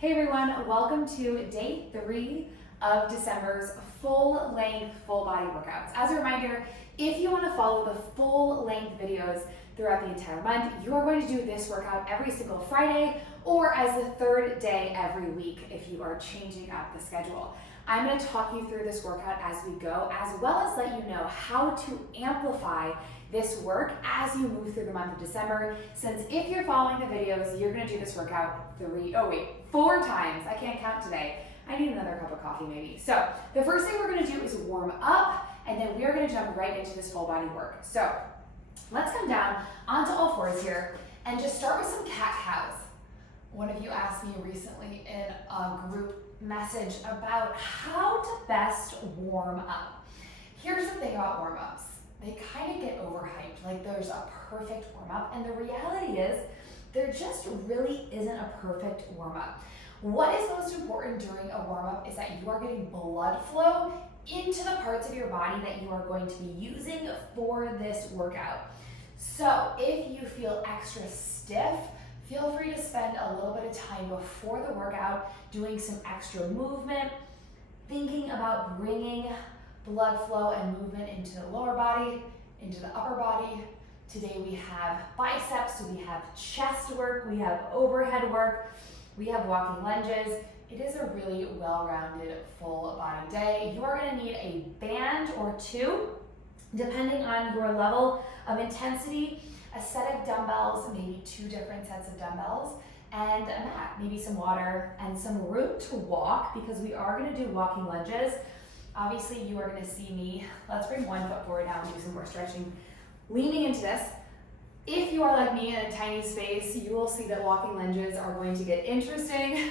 Hey everyone, welcome to day 3 of December's full-length, full-body workouts. As a reminder, if you want to follow the full-length videos throughout the entire month, you are going to do this workout every single Friday or as the third day every week if you are changing up the schedule. I'm going to talk you through this workout as we go, as well as let you know how to amplify this work as you move through the month of December, since if you're following the videos, you're gonna do this workout 4 times. I can't count today. I need another cup of coffee maybe. So the first thing we're gonna do is warm up, and then we are gonna jump right into this full body work. So let's come down onto all fours here and just start with some cat-cows. One of you asked me recently in a group message about how to best warm up. Here's the thing about warm-ups. They kind of get overhyped, like there's a perfect warm-up, and the reality is there just really isn't a perfect warm-up. What is most important during a warm-up is that you are getting blood flow into the parts of your body that you are going to be using for this workout. So if you feel extra stiff, feel free to spend a little bit of time before the workout doing some extra movement, thinking about bringing blood flow and movement into the lower body, into the upper body. Today we have biceps, we have chest work, we have overhead work, we have walking lunges. It is a really well-rounded full body day. You are gonna need a band or two, depending on your level of intensity, a set of dumbbells, maybe 2 different sets of dumbbells, and a mat, maybe some water, and some room to walk, because we are gonna do walking lunges. Obviously, you are going to see me. Let's bring one foot forward now and do some more stretching. Leaning into this. If you are like me in a tiny space, you will see that walking lunges are going to get interesting.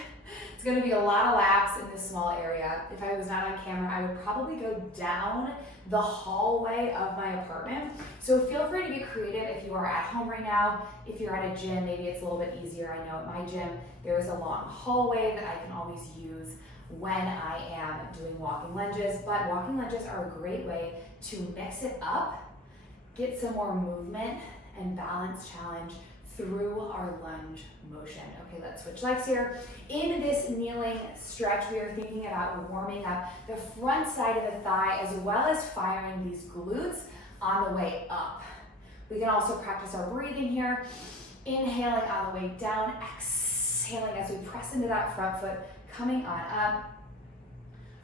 It's going to be a lot of laps in this small area. If I was not on camera, I would probably go down the hallway of my apartment. So feel free to get creative if you are at home right now. If you're at a gym, maybe it's a little bit easier. I know at my gym, there is a long hallway that I can always use when I am doing walking lunges, but walking lunges are a great way to mix it up, get some more movement and balance challenge through our lunge motion. Okay, let's switch legs here. In this kneeling stretch, we are thinking about warming up the front side of the thigh as well as firing these glutes on the way up. We can also practice our breathing here, inhaling on the way down, exhaling as we press into that front foot, coming on up,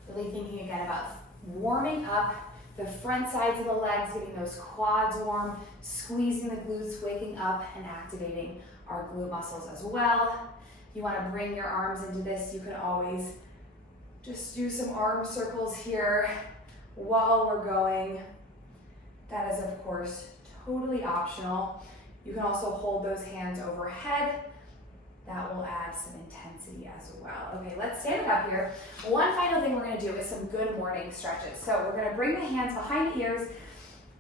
really thinking again about warming up the front sides of the legs, getting those quads warm, squeezing the glutes, waking up and activating our glute muscles as well. If you want to bring your arms into this, you can always just do some arm circles here while we're going. That is, of course, totally optional. You can also hold those hands overhead. That will add some intensity as well. Okay, let's stand up here. One final thing we're gonna do is some good morning stretches. So we're gonna bring the hands behind the ears,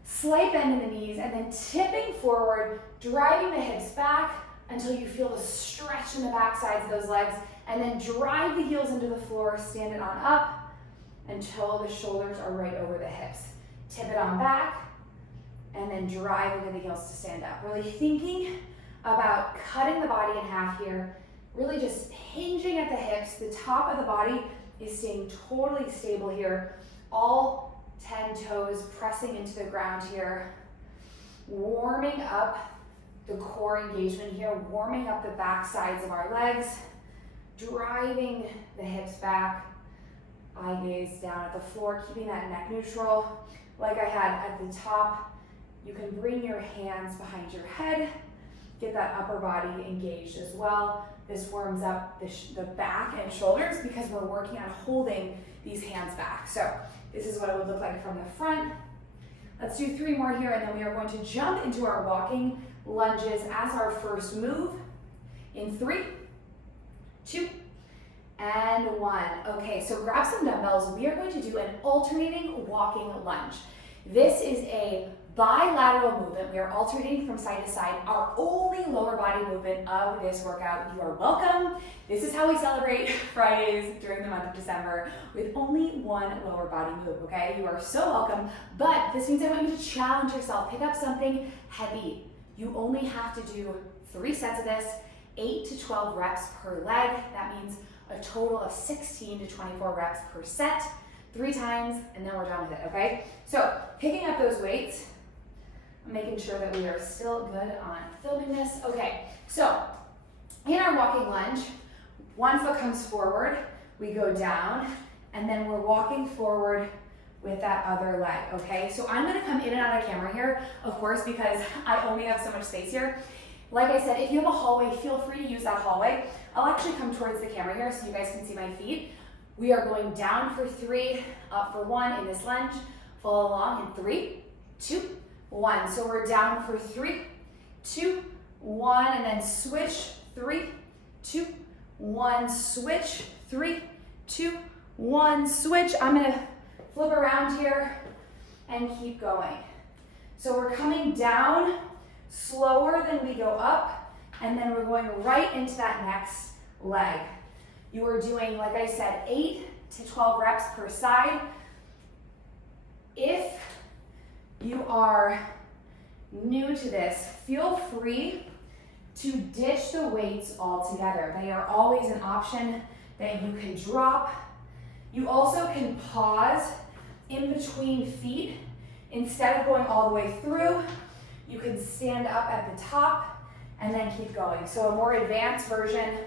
slight bend in the knees, and then tipping forward, driving the hips back until you feel the stretch in the back sides of those legs, and then drive the heels into the floor, stand it on up until the shoulders are right over the hips. Tip it on back, and then drive into the heels to stand up. Really thinking about cutting the body in half here, really just hinging at the hips. The top of the body is staying totally stable here. All 10 toes pressing into the ground here. Warming up the core engagement here, warming up the back sides of our legs, driving the hips back, eye gaze down at the floor, keeping that neck neutral. Like I had at the top, you can bring your hands behind your head, get that upper body engaged as well. This warms up the back and shoulders because we're working on holding these hands back. So this is what it would look like from the front. Let's do 3 more here, and then we are going to jump into our walking lunges as our first move in 3, 2, and 1. Okay, so grab some dumbbells. We are going to do an alternating walking lunge. This is a bilateral movement. We are alternating from side to side. Our only lower body movement of this workout. You are welcome. This is how we celebrate Fridays during the month of December, with only one lower body move, okay? You are so welcome, but this means I want you to challenge yourself. Pick up something heavy. You only have to do 3 sets of this, 8 to 12 reps per leg. That means total of 16 to 24 reps per set, 3 times, and then we're done with it, okay? So picking up those weights, making sure that we are still good on filming this. Okay, so in our walking lunge, one foot comes forward, we go down, and then we're walking forward with that other leg, okay? So I'm gonna come in and out of camera here, of course, because I only have so much space here. Like I said, if you have a hallway, feel free to use that hallway. I'll actually come towards the camera here so you guys can see my feet. We are going down for 3, up for 1 in this lunge. Follow along in 3, 2, 1. So we're down for 3, 2, 1, and then switch, 3, 2, 1, switch, 3, 2, 1, switch. I'm gonna flip around here and keep going. So we're coming down slower than we go up, and then we're going right into that next leg. You are doing, like I said, 8 to 12 reps per side. If you are new to this, feel free to ditch the weights altogether. They are always an option that you can drop. You also can pause in between feet. Instead of going all the way through, you can stand up at the top and then keep going. So a more advanced version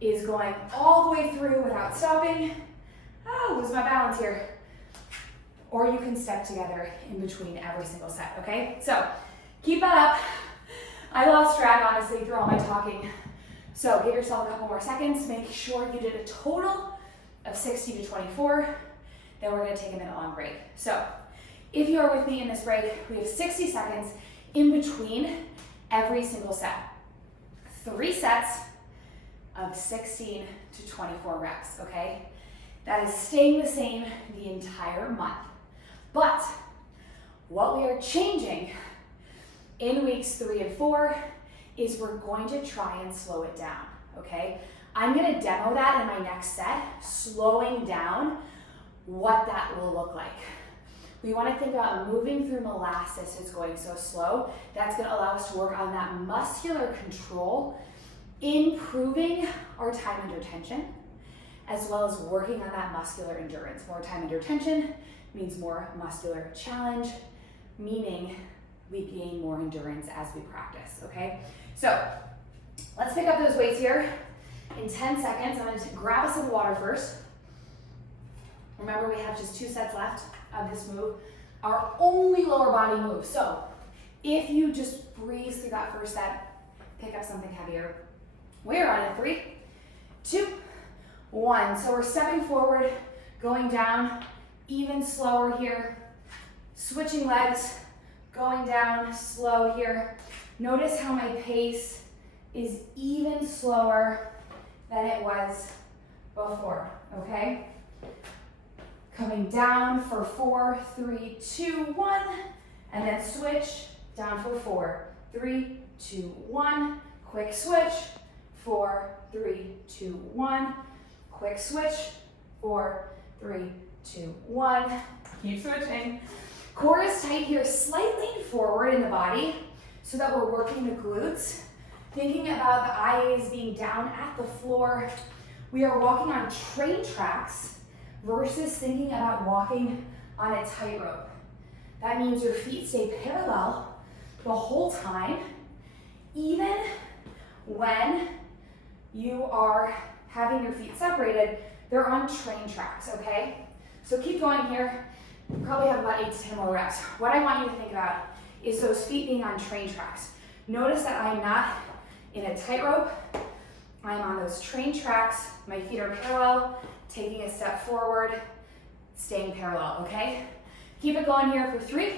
is going all the way through without stopping. Oh, lose my balance here. Or you can step together in between every single set, okay? So keep that up. I lost track, honestly, through all my talking. So give yourself a couple more seconds. Make sure you did a total of 60 to 24. Then we're gonna take a minute long break. So if you are with me in this break, we have 60 seconds in between every single set. 3 sets of 16 to 24 reps, okay? That is staying the same the entire month. But what we are changing in weeks 3 and 4 is we're going to try and slow it down, okay? I'm gonna demo that in my next set, slowing down what that will look like. We wanna think about moving through molasses is going so slow. That's gonna allow us to work on that muscular control, improving our time under tension, as well as working on that muscular endurance. More time under tension means more muscular challenge, meaning we gain more endurance as we practice, okay? So let's pick up those weights here. In 10 seconds, I'm gonna grab us some water first. Remember, we have just 2 sets left of this move, our only lower body move. So if you just breeze through that first set, pick up something heavier. We're on it, 3, 2, 1. So we're stepping forward, going down, even slower here. Switching legs, going down, slow here. Notice how my pace is even slower than it was before, okay? Coming down for 4, 3, 2, 1, and then switch, down for 4, 3, 2, 1, quick switch, 4, 3, 2, 1, quick switch, 4, 3, 2, 1, keep switching. Core is tight here, slightly forward in the body so that we're working the glutes. Thinking about the eyes being down at the floor. We are walking on train tracks versus thinking about walking on a tightrope. That means your feet stay parallel the whole time, even when you are having your feet separated, they're on train tracks, okay? So keep going here. You probably have about 8 to 10 more reps. What I want you to think about is those feet being on train tracks. Notice that I'm not in a tightrope. I'm on those train tracks. My feet are parallel, taking a step forward, staying parallel, okay? Keep it going here for 3,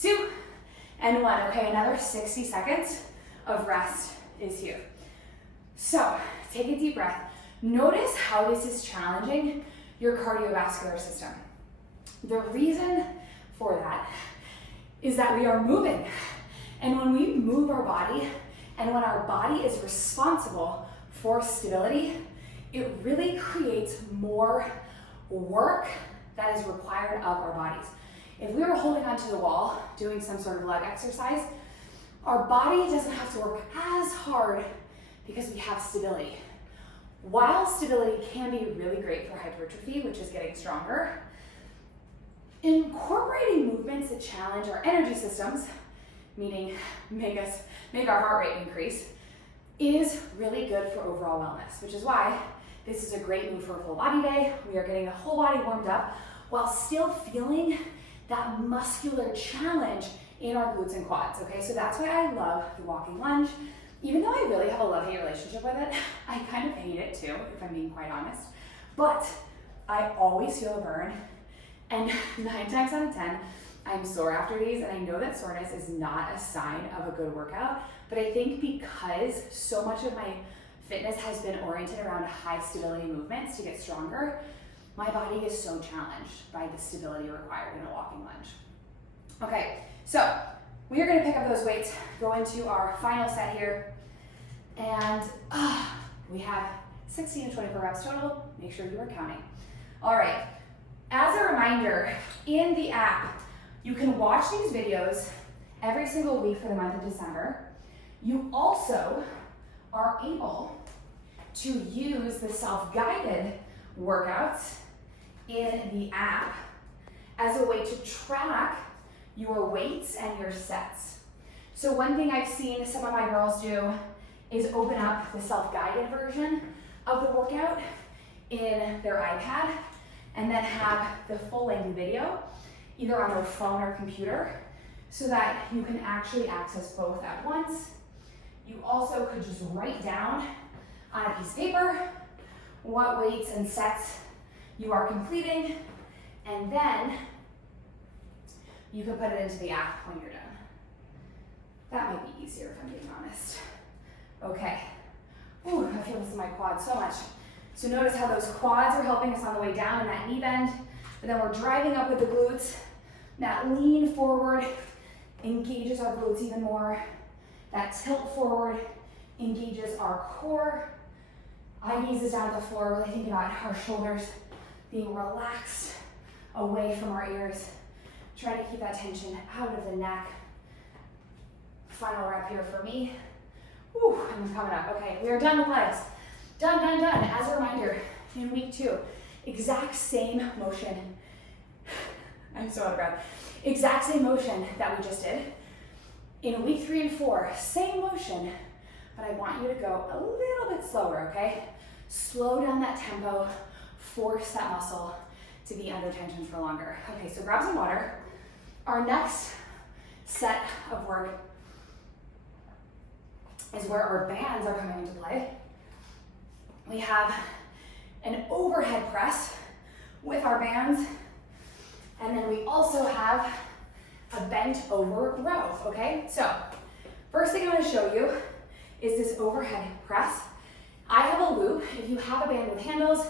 2, and 1. Okay, another 60 seconds of rest is here. So take a deep breath. Notice how this is challenging your cardiovascular system. The reason for that is that we are moving. And when we move our body, and when our body is responsible for stability, it really creates more work that is required of our bodies. If we were holding onto the wall, doing some sort of leg exercise, our body doesn't have to work as hard because we have stability. while stability can be really great for hypertrophy, which is getting stronger, incorporating movements that challenge our energy systems, meaning make our heart rate increase, is really good for overall wellness, which is why this is a great move for a full body day. We are getting the whole body warmed up while still feeling that muscular challenge in our glutes and quads, okay? So that's why I love the walking lunge. Even though I really have a love-hate relationship with it, I kind of hate it too, if I'm being quite honest. But I always feel a burn, and 9 times out of 10, I'm sore after these, and I know that soreness is not a sign of a good workout, but I think because so much of my fitness has been oriented around high stability movements to get stronger, my body is so challenged by the stability required in a walking lunge. Okay, so we are gonna pick up those weights, go into our final set here, and we have 16 to 24 reps total. Make sure you are counting. All right, as a reminder, in the app, you can watch these videos every single week for the month of December. You also are able to use the self-guided workouts in the app as a way to track your weights and your sets. So one thing I've seen some of my girls do is open up the self-guided version of the workout in their iPad and then have the full-length video either on their phone or computer so that you can actually access both at once. You also could just write down on a piece of paper what weights and sets you are completing, and then you can put it into the app when you're done. That might be easier if I'm being honest. Okay. Ooh, I feel this in my quads so much. So notice how those quads are helping us on the way down in that knee bend, but then we're driving up with the glutes. That lean forward engages our glutes even more. That tilt forward engages our core. Eye gaze is down at the floor, really thinking about our shoulders being relaxed away from our ears. Trying to keep that tension out of the neck. Final rep here for me. Whew, I'm coming up. Okay, we are done with legs. Done, done, done. As a reminder, in week 2, exact same motion. I'm so out of breath. Exact same motion that we just did. In week 3 and 4, same motion, but I want you to go a little bit slower, okay? Slow down that tempo, force that muscle to be under tension for longer. Okay, so grab some water. Our next set of work is where our bands are coming into play. We have an overhead press with our bands, and then we also have a bent over row, okay? So, first thing I'm gonna show you is this overhead press. I have a loop. If you have a band with handles,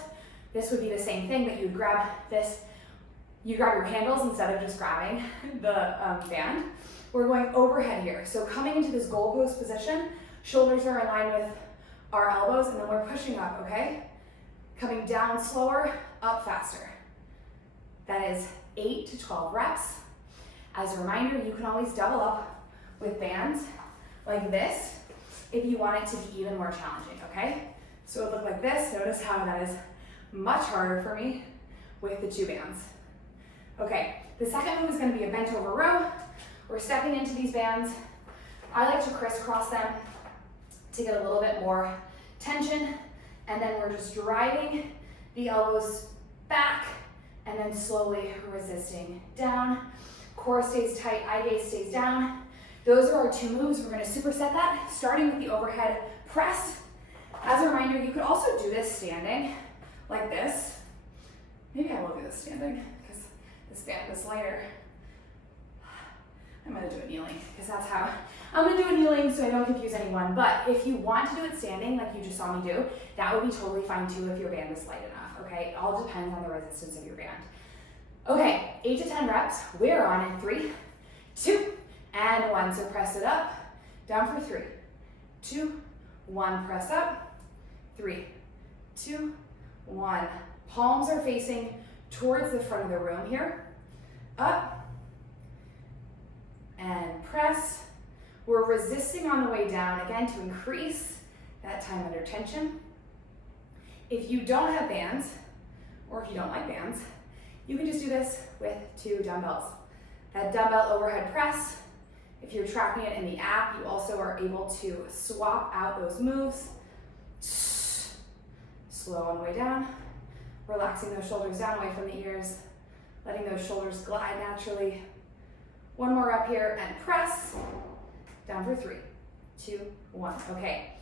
this would be the same thing, but you grab this, you grab your handles instead of just grabbing the band. We're going overhead here. So coming into this goalpost position, shoulders are in line with our elbows, and then we're pushing up, okay? Coming down slower, up faster. That is 8 to 12 reps. As a reminder, you can always double up with bands like this if you want it to be even more challenging, okay? So it would look like this. Notice how that is much harder for me with the 2 bands. Okay, the second move is going to be a bent over row. We're stepping into these bands. I like to crisscross them to get a little bit more tension, and then we're just driving the elbows back and then slowly resisting down. Core stays tight, eye gaze stays down. Those are our 2 moves. We're going to superset that, starting with the overhead press. As a reminder, you could also do this standing, like this. Maybe I will do this standing, because this band is lighter. I'm going to do it kneeling, because that's how. I'm going to do it kneeling so I don't confuse anyone. But if you want to do it standing, like you just saw me do, that would be totally fine too if your band is light enough, okay? It all depends on the resistance of your band. Okay, 8 to 10 reps. We're on in 3, 2, and 1. So press it up, down for 3, 2, 1. Press up, 3, 2, 1. Palms are facing towards the front of the room here. Up, and press. We're resisting on the way down, again, to increase that time under tension. If you don't have bands, or if you don't like bands, you can just do this with 2 dumbbells. That dumbbell overhead press, if you're tracking it in the app, you also are able to swap out those moves. Slow on the way down, relaxing those shoulders down away from the ears, letting those shoulders glide naturally. 1 more up here and press, down for 3, 2, 1. Okay,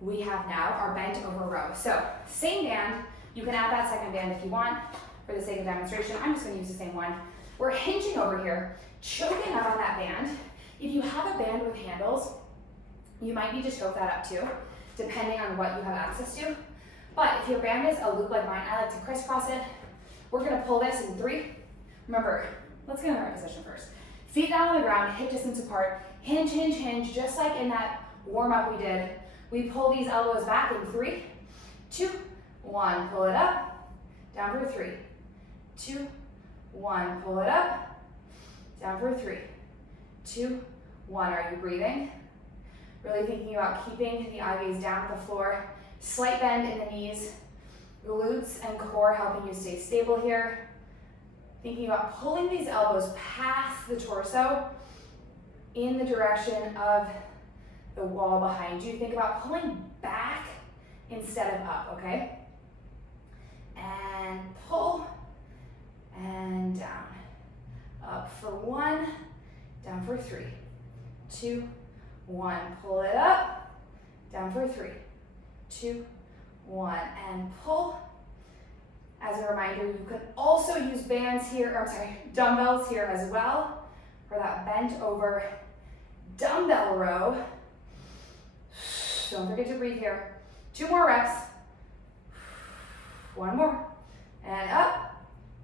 we have now our bent over row. So same band, you can add that second band if you want. For the sake of demonstration, I'm just gonna use the same one. We're hinging over here, choking out on that band. If you have a band with handles, you might need to choke that up too, depending on what you have access to. But if your band is a loop like mine, I like to crisscross it. We're gonna pull this in 3. Remember, let's get in the right position first. Feet down on the ground, hip distance apart, hinge, hinge, hinge, just like in that warm up we did. We pull these elbows back in 3, 2, 1, pull it up, down for 3, 2, 1, pull it up, down for 3, 2, 1. Are you breathing? Really thinking about keeping the eye gaze down at the floor. Slight bend in the knees, glutes and core helping you stay stable here. Thinking about pulling these elbows past the torso in the direction of the wall behind you. Think about pulling back instead of up, okay? And pull, and down. Up for 1, down for 3, 2, 1. Pull it up, down for 3, 2, 1, and pull. As a reminder, you can also use dumbbells here as well for that bent over dumbbell row. Don't forget to breathe here. 2 more reps. 1 more. And up,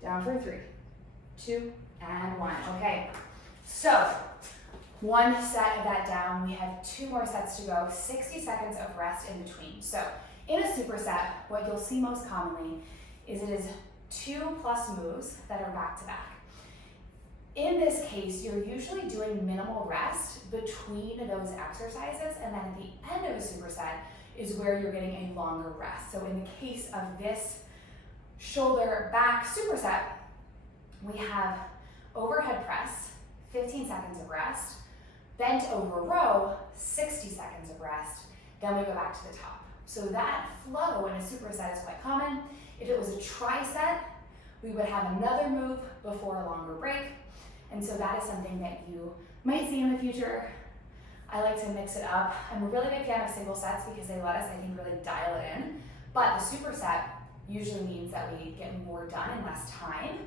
down for 3, 2, and 1. Okay, so 1 set of that down. We have 2 more sets to go, 60 seconds of rest in between. So in a superset, what you'll see most commonly is it is 2+ moves that are back to back. In this case, you're usually doing minimal rest between those exercises, and then at the end of a superset is where you're getting a longer rest. So in the case of this shoulder back superset, we have overhead press, 15 seconds of rest, bent over row, 60 seconds of rest, then we go back to the top. So that flow in a superset is quite common. If it was a tricep, we would have another move before a longer break. And so that is something that you might see in the future. I like to mix it up. I'm a really big fan of single sets because they let us, I think, really dial it in. But the superset usually means that we get more done in less time,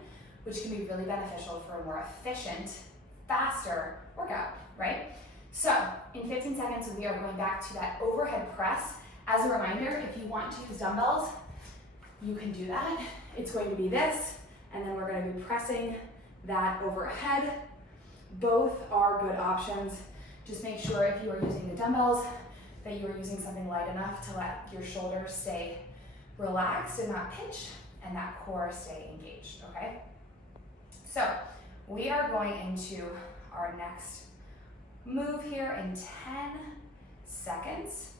which can be really beneficial for a more efficient, faster workout, right? So in 15 seconds, we are going back to that overhead press. As a reminder, if you want to use dumbbells, you can do that. It's going to be this, and then we're going to be pressing that overhead. Both are good options. Just make sure if you are using the dumbbells that you are using something light enough to let your shoulders stay relaxed and not pinched, and that core stay engaged, okay? So we are going into our next move here in 10 seconds.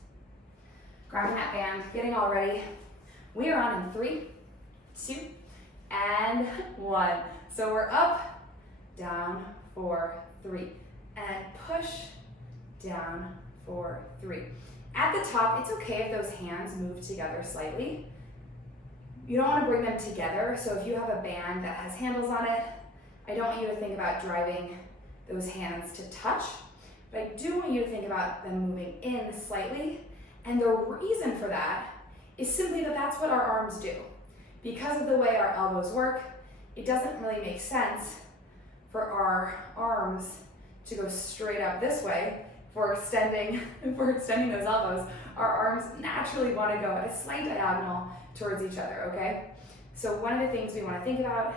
Grabbing that band, getting all ready. We are on in 3, 2, and 1. So we're up, down for 3, and push, down for 3. At the top, it's okay if those hands move together slightly. You don't want to bring them together, so if you have a band that has handles on it, I don't want you to think about driving those hands to touch, but I do want you to think about them moving in slightly. And the reason for that is simply that that's what our arms do. Because of the way our elbows work, it doesn't really make sense for our arms to go straight up this way. If we're extending those elbows, our arms naturally want to go at a slight diagonal towards each other, okay? So one of the things we want to think about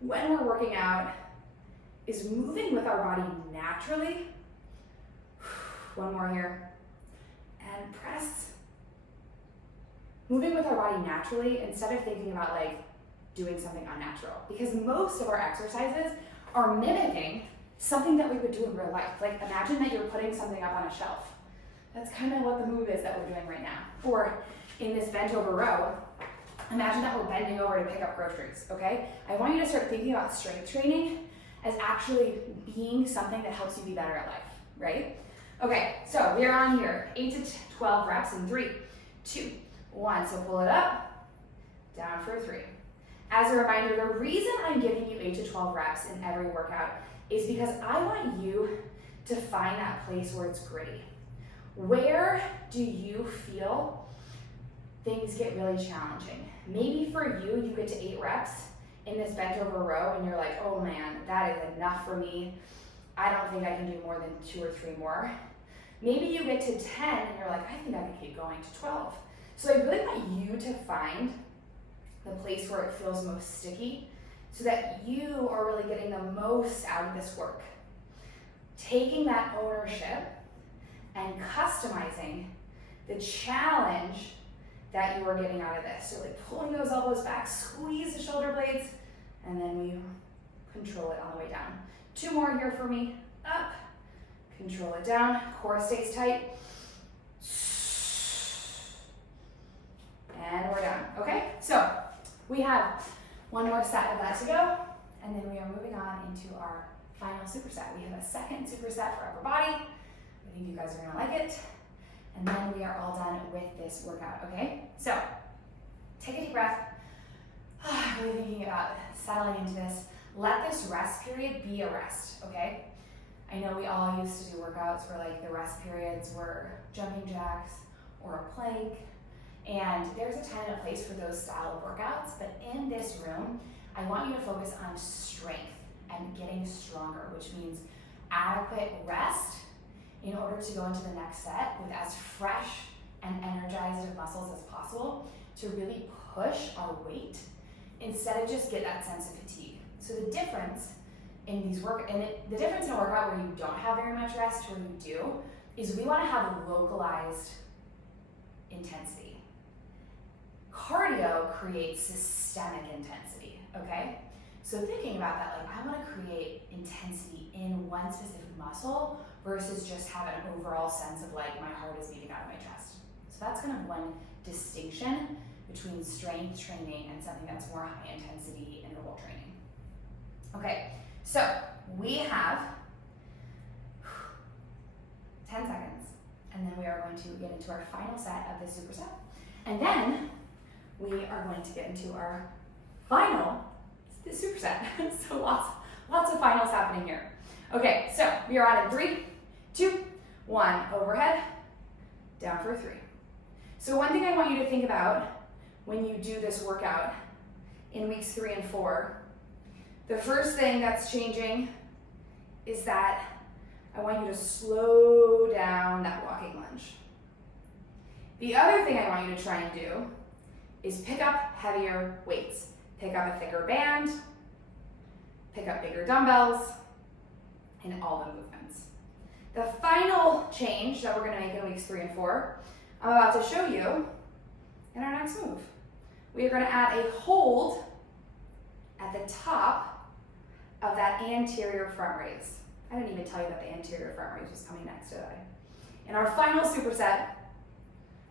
when we're working out is moving with our body naturally. 1 more here. And press. Moving with our body naturally instead of thinking about like doing something unnatural. Because most of our exercises are mimicking something that we would do in real life. Like imagine that you're putting something up on a shelf. That's kind of what the move is that we're doing right now. Or in this bent over row, imagine that we're bending over to pick up groceries, okay? I want you to start thinking about strength training as actually being something that helps you be better at life, right? Okay, so we're on here, 8 to 12 reps in 3, 2, 1. So pull it up, down for 3. As a reminder, the reason I'm giving you 8 to 12 reps in every workout is because I want you to find that place where it's gritty. Where do you feel things get really challenging? Maybe for you, you get to 8 reps in this bent over row and you're like, oh man, that is enough for me. I don't think I can do more than 2 or 3 more. Maybe you get to 10 and you're like, I think I can keep going to 12. So I really want you to find the place where it feels most sticky so that you are really getting the most out of this work. Taking that ownership and customizing the challenge that you are getting out of this. So like pulling those elbows back, squeeze the shoulder blades, and then we control it on the way down. 2 more here for me. Up, control it down, core stays tight. And we're done, okay? So we have 1 more set of that to go, and then we are moving on into our final superset. We have a second superset for upper body. I think you guys are gonna like it. And then we are all done with this workout, okay? So take a deep breath. Really thinking about settling into this. Let this rest period be a rest, okay? I know we all used to do workouts where like the rest periods were jumping jacks or a plank, and there's a time and a place for those style of workouts, but in this room, I want you to focus on strength and getting stronger, which means adequate rest in order to go into the next set with as fresh and energized of muscles as possible to really push our weight instead of just get that sense of fatigue. So the difference in these the difference in a workout where you don't have very much rest to where you do is we want to have localized intensity. Cardio creates systemic intensity, okay? So thinking about that, like I want to create intensity in one specific muscle versus just have an overall sense of like my heart is beating out of my chest. So that's kind of one distinction between strength training and something that's more high intensity interval training. Okay, so we have 10 seconds, and then we are going to get into our final set of this superset. And then we are going to get into our final superset. So lots of finals happening here. Okay, so we are on in 3, 2, 1, overhead, down for 3. So one thing I want you to think about when you do this workout in weeks 3 and 4, the first thing that's changing is that I want you to slow down that walking lunge. The other thing I want you to try and do is pick up heavier weights. Pick up a thicker band, pick up bigger dumbbells, in all the movements. The final change that we're gonna make in weeks 3 and 4, I'm about to show you in our next move. We are gonna add a hold at the top of that anterior front raise. I didn't even tell you that the anterior front raise was coming next, did I? In our final superset,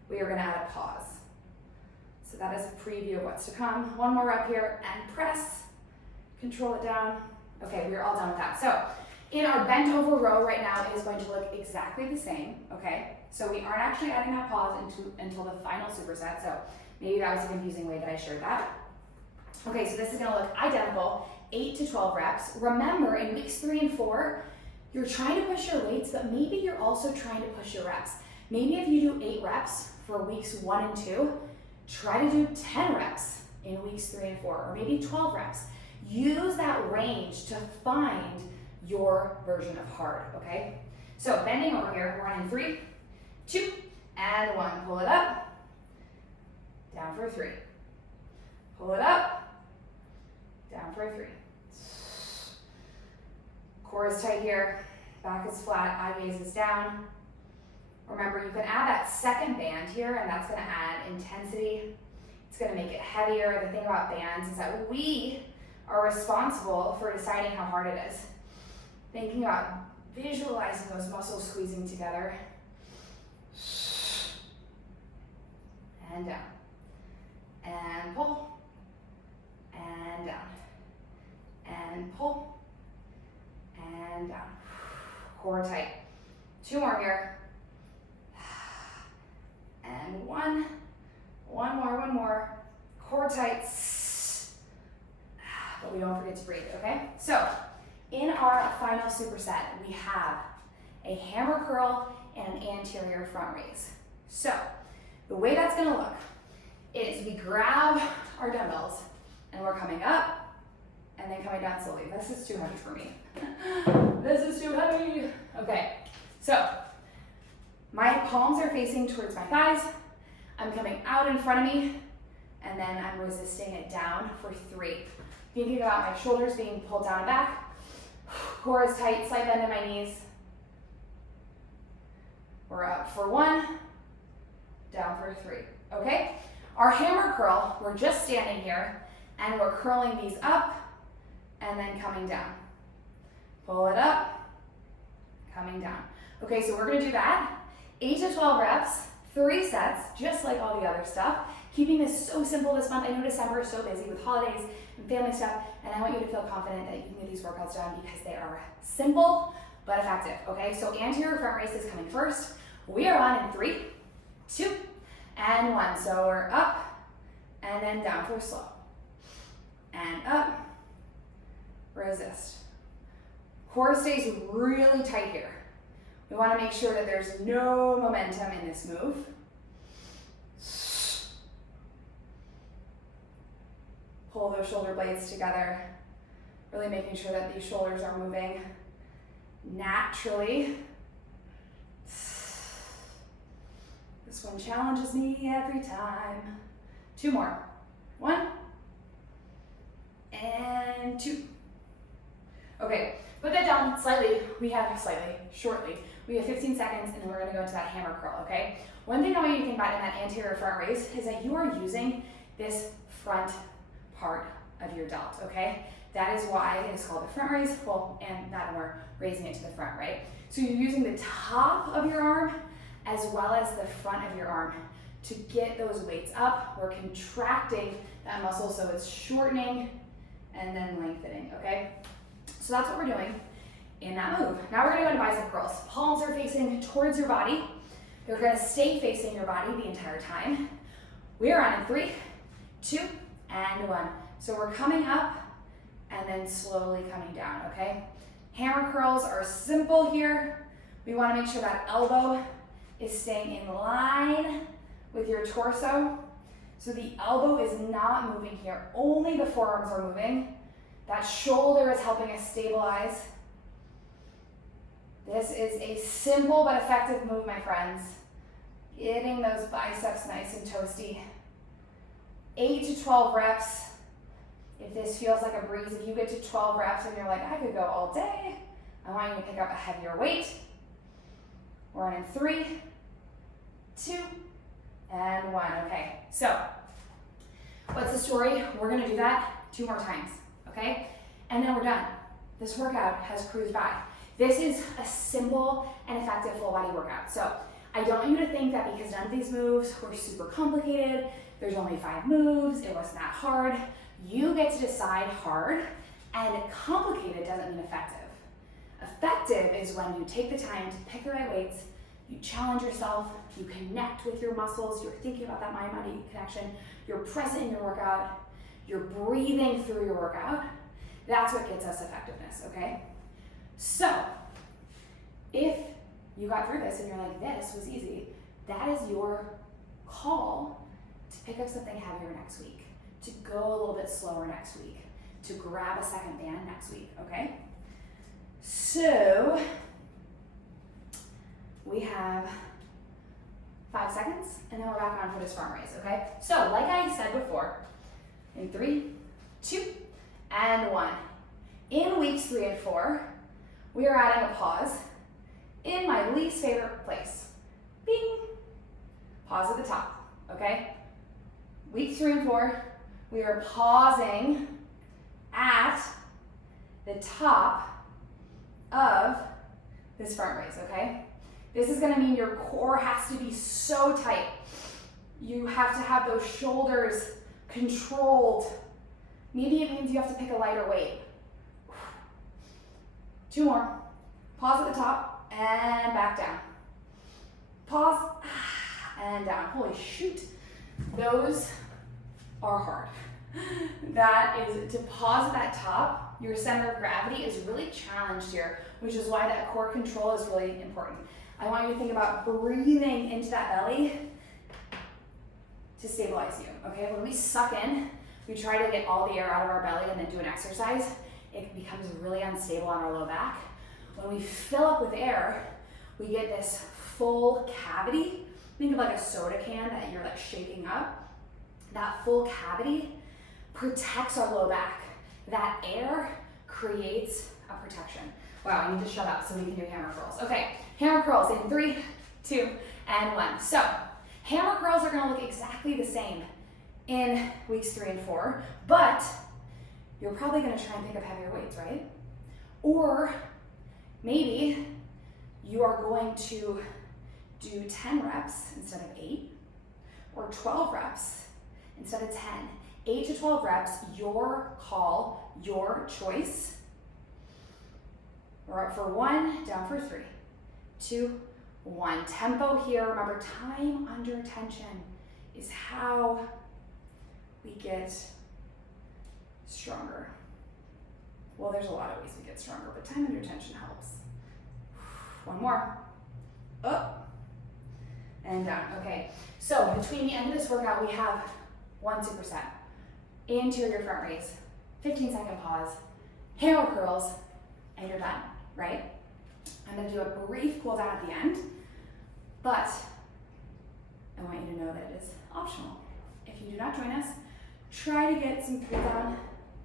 we are gonna add a pause. So that is a preview of what's to come. 1 more rep here and press, control it down. Okay, we're all done with that. So in our bent over row right now, it is going to look exactly the same, okay? So we aren't actually adding that pause until the final superset, so maybe that was a confusing way that I shared that. Okay, so this is gonna look identical, 8 to 12 reps. Remember, in weeks 3 and 4, you're trying to push your weights, but maybe you're also trying to push your reps. Maybe if you do 8 reps for weeks 1 and 2, try to do 10 reps in weeks 3 and 4, or maybe 12 reps. Use that range to find your version of hard, okay? So bending over here, we're on in 3, 2, and 1. Pull it up, down for 3. Pull it up, down for 3. Core is tight here, back is flat, eye gaze is down. Remember, you can add that second band here, and that's gonna add intensity. It's gonna make it heavier. The thing about bands is that we are responsible for deciding how hard it is. Thinking about visualizing those muscles squeezing together. and down, and pull, and down, and pull, and down. Core tight. 2 more here. And one more. Core tight. But we don't forget to breathe, okay? So, in our final superset, we have a hammer curl and an anterior front raise. So, the way that's gonna look is we grab our dumbbells and we're coming up and then coming down slowly. This is too heavy for me. This is too heavy. Okay, so my palms are facing towards my thighs. I'm coming out in front of me and then I'm resisting it down for 3. Thinking about my shoulders being pulled down and back. Core is tight, slight bend in my knees. We're up for 1, down for 3, okay? Our hammer curl, we're just standing here and we're curling these up and then coming down. Pull it up, coming down. Okay, so we're gonna do that. 8 to 12 reps, 3 sets, just like all the other stuff. Keeping this so simple this month. I know December is so busy with holidays and family stuff, and I want you to feel confident that you can get these workouts done because they are simple but effective, okay? So anterior front raise is coming first. We are on in 3, 2, and 1. So we're up and then down for slow. And up, resist. Core stays really tight here. We want to make sure that there's no momentum in this move. Pull those shoulder blades together, really making sure that these shoulders are moving naturally. This one challenges me every time. 2 more. 1 and 2. Okay, put that down slightly. Shortly. We have 15 seconds and then we're gonna go into that hammer curl, okay? One thing I want you to think about in that anterior front raise is that you are using this front part of your delt, okay? That is why it is called the front raise, and that we're raising it to the front, right? So you're using the top of your arm as well as the front of your arm to get those weights up. We're contracting that muscle so it's shortening and then lengthening, okay? So that's what we're doing in that move. Now we're gonna go into bicep curls. Palms are facing towards your body. They're gonna stay facing your body the entire time. We are on in 3, 2, and 1. So we're coming up and then slowly coming down, okay? Hammer curls are simple here. We wanna make sure that elbow is staying in line with your torso. So the elbow is not moving here, only the forearms are moving. That shoulder is helping us stabilize. This is a simple but effective move, my friends. Getting those biceps nice and toasty. 8 to 12 reps. If this feels like a breeze, if you get to 12 reps and you're like, I could go all day, I want you to pick up a heavier weight. We're on in 3, 2, and 1. Okay, so what's the story? We're gonna do that 2 more times, okay? And then we're done. This workout has cruised by. This is a simple and effective full body workout. So I don't want you to think that because none of these moves were super complicated, there's only 5 moves, it wasn't that hard. You get to decide hard, and complicated doesn't mean effective. Effective is when you take the time to pick the right weights, you challenge yourself, you connect with your muscles, you're thinking about that mind-body connection, you're present in your workout, you're breathing through your workout. That's what gets us effectiveness, okay? So, if you got through this and you're like, this was easy, that is your call to pick up something heavier next week, to go a little bit slower next week, to grab a second band next week, okay? So, we have 5 seconds, and then we're back on for this front raise, okay? So, like I said before, in 3, 2, and 1. In weeks 3 and 4, we are adding a pause in my least favorite place. Bing! Pause at the top, okay? Week 3 and 4, we are pausing at the top of this front raise, okay? This is gonna mean your core has to be so tight. You have to have those shoulders controlled. Maybe it means you have to pick a lighter weight. 2 more. Pause at the top and back down. Pause and down. Holy shoot. Those are hard. That is, to pause at that top, your center of gravity is really challenged here, which is why that core control is really important. I want you to think about breathing into that belly to stabilize you, okay? When we suck in, we try to get all the air out of our belly and then do an exercise, it becomes really unstable on our low back. When we fill up with air, we get this full cavity. Think of like a soda can that you're like shaking up. That full cavity protects our low back. That air creates a protection. Wow, I need to shut up so we can do hammer curls. Okay, hammer curls in 3, 2, and 1. So, hammer curls are gonna look exactly the same in weeks 3 and 4, but you're probably gonna try and pick up heavier weights, right? Or maybe you are going to do 10 reps instead of 8, or 12 reps instead of 10. 8 to 12 reps, your call, your choice. We're up for 1, down for 3, 2, 1. Tempo here, remember time under tension is how we get stronger. Well, there's a lot of ways we get stronger, but time under tension helps. 1 more. Up and down. Okay, so between the end of this workout, we have 1 superset. Anterior front raise, 15-second pause, hammer curls, and you're done, right? I'm gonna do a brief cool down at the end, but I want you to know that it is optional. If you do not join us, try to get some cool down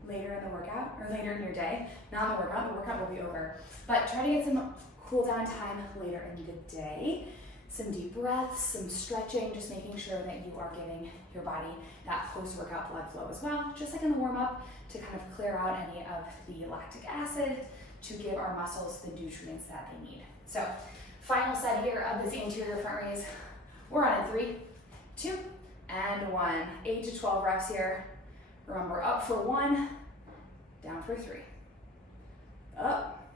later in the workout, or later in your day. Not in the workout will be over. But try to get some cool down time later in the day. Some deep breaths, some stretching, just making sure that you are giving your body that post-workout blood flow as well, just like in the warm-up, to kind of clear out any of the lactic acid, to give our muscles the nutrients that they need. So, final set here of this anterior front raise. We're on in 3, 2, and 1. 8 to 12 reps here. Remember, up for 1, down for 3. Up,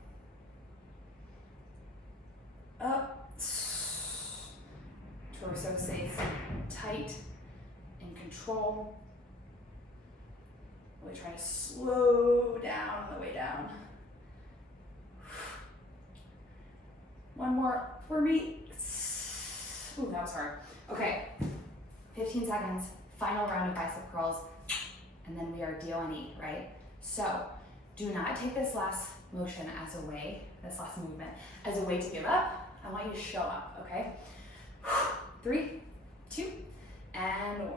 up. Torso stays tight and control. Really try to slow down on the way down. 1 more for me. Ooh, that was hard. Okay, 15 seconds, final round of bicep curls, and then we are D-O-N-E, right? So, do not take this last motion as a way, this last movement, as a way to give up. I want you to show up, okay? 3, 2, and 1.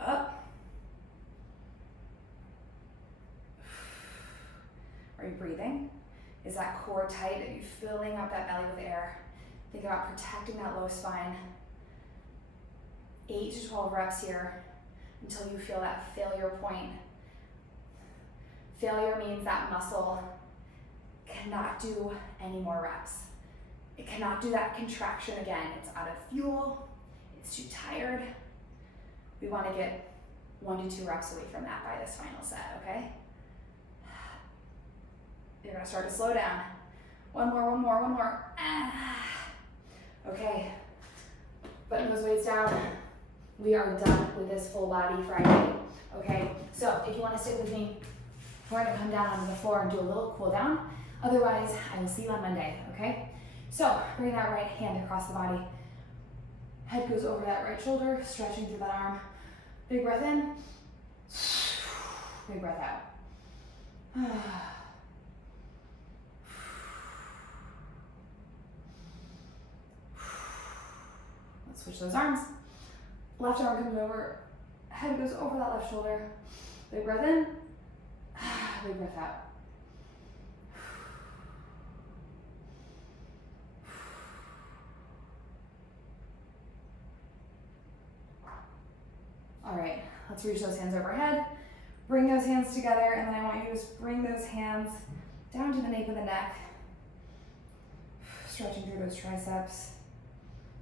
Up. Are you breathing? Is that core tight? Are you filling up that belly with air? Think about protecting that low spine. 8 to 12 reps here until you feel that failure point. Failure means that muscle cannot do any more reps. It cannot do that contraction again. It's out of fuel, it's too tired. We want to get 1 to 2 reps away from that by this final set, okay? You're gonna start to slow down. 1 more, 1 more, 1 more. Okay, putting those weights down. We are done with this full body Friday, okay? So if you want to stick with me, we're gonna come down onto the floor and do a little cool down. Otherwise, I will see you on Monday, okay? So bring that right hand across the body. Head goes over that right shoulder, stretching through that arm. Big breath in, big breath out. Let's switch those arms. Left arm comes over, head goes over that left shoulder. Big breath in, big breath out. All right, let's reach those hands overhead. Bring those hands together, and then I want you to just bring those hands down to the nape of the neck. Stretching through those triceps.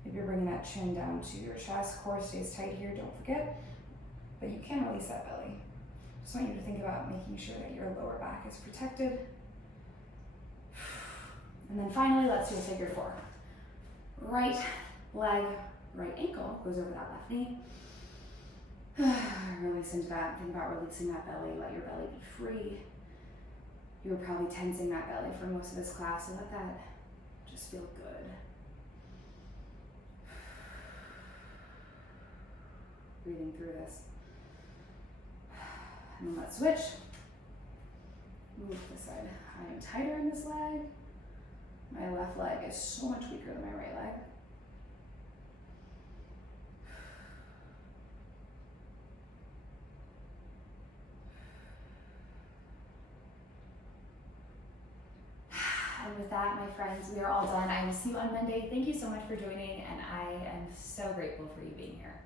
Maybe you're bringing that chin down to your chest. Core stays tight here, don't forget. But you can release that belly. Just want you to think about making sure that your lower back is protected. And then finally, let's do a figure four. Right leg, right ankle goes over that left knee. Release into that. Think about releasing that belly. Let your belly be free. You were probably tensing that belly for most of this class, so let that just feel good. Breathing through this. And then let's switch. Move this side. I am tighter in this leg. My left leg is so much weaker than my right leg. And with that, my friends, we are all done. I will see you on Monday. Thank you so much for joining, and I am so grateful for you being here.